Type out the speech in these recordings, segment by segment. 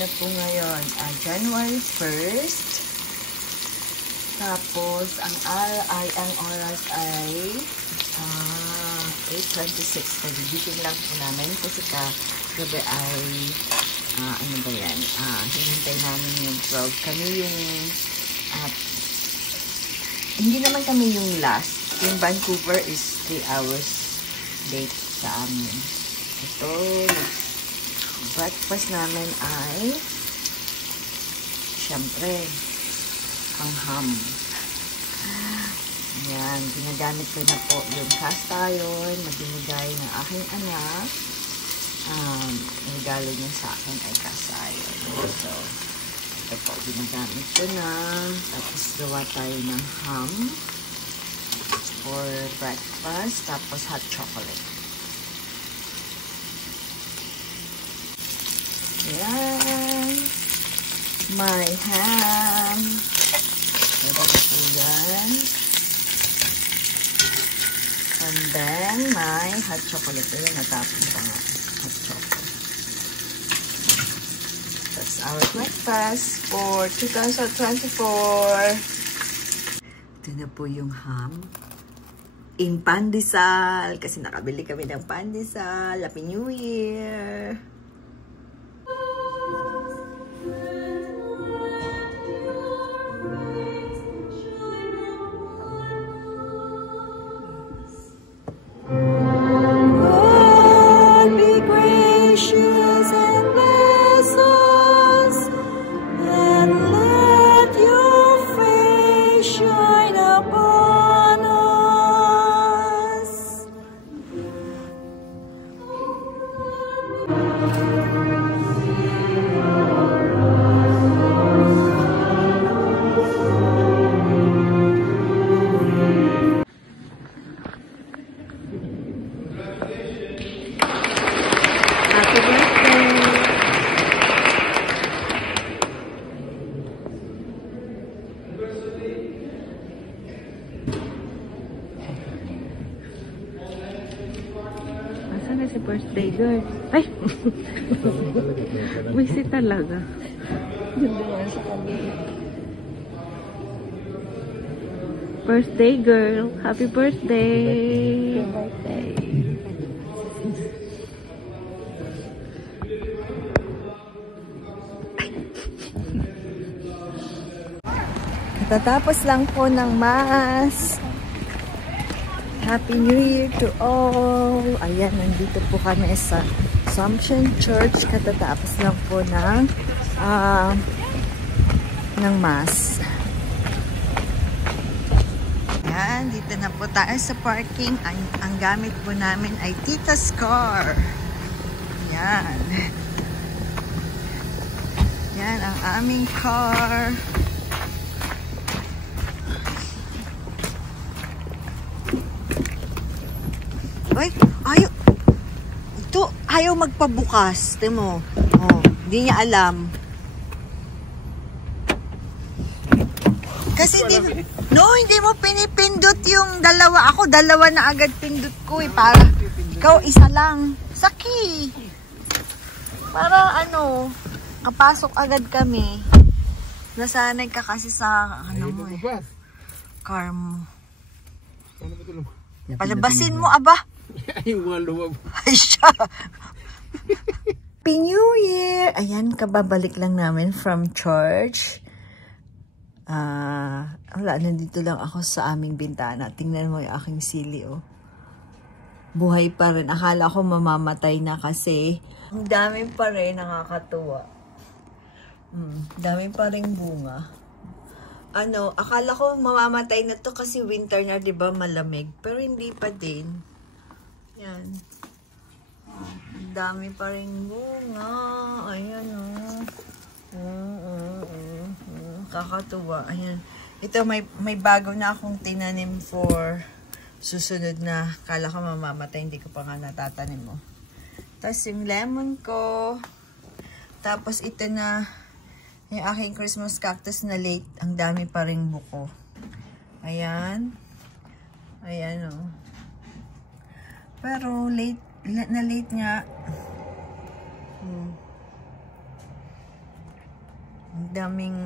na po ngayon? January 1st. Tapos, ang oras ay 8:26. Nagigising lang po namin kasi kagabi ay ano ba yan? Hinintay namin yung 12. Kami yung hindi naman kami yung last. Yung Vancouver is 3 hours late sa amin. Ito, breakfast namin ay syempre ang ham. Yan, ginagamit ko na po yung cast iron na binigay ng aking anak. Regalo niya sa akin ay cast iron. So, ito po, ginagamit ko na. Tapos gawa tayo ng ham for breakfast. Tapos hot chocolate. Yan. My ham. Ito na po yan. And then, my hot chocolate. Ayan, natapon pa nga. Hot chocolate. That's our breakfast for 2024. Ito na po yung ham. In pandesal. Kasi nakabili kami ng pandesal. Happy New Year! Si birthday girl. Ay! Busy talaga. Birthday girl. Happy birthday. Katatapos lang po ng mass. Happy New Year to all! Ayan, nandito po kami sa Assumption Church. Katatapos lang po ng Mass. Ayan, dito na po tayo sa parking. Ang gamit po namin ay Tita's car. Ayan. Ayan ang aming car. Ay, ayaw magpabukas. Timo. Oh, hindi niya alam. Kasi hindi mo pinipindot yung dalawa. Ako, dalawa na agad pindot ko eh. Para, ikaw isa lang. Saki. Para kapasok agad kami. Nasanay ka kasi sa, car mo. Palabasin mo, aba. Yung mga lumab. Ay, siya. Happy New Year! Ayan, kababalik lang namin from church. Wala, nandito lang ako sa aming bintana. Tingnan mo yung aking sili, oh. Buhay pa rin. Akala ko mamamatay na kasi. Ang dami pa rin, nakakatuwa. Dami pa rin bunga. Akala ko mamamatay na to kasi winter na, 'di ba, malamig. Pero hindi pa din. Yan. Ang dami pa rin bunga. Ayan, kakatuwa. Ayan. Ito, may bago na akong tinanim for susunod na. Akala ko mamamatay, hindi ko pa nga natatanim mo. Tapos yung lemon ko. Tapos ito na yung aking Christmas cactus na late. Ang dami pa rin buko. Ayan. Ayan, oh. Pero late nga. Ang daming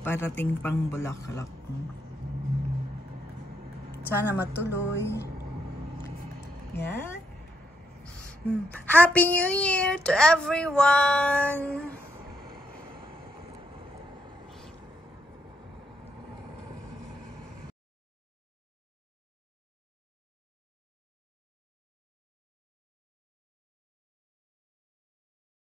parating pang bulaklak. Sana matuloy. Yan. Happy New Year to everyone!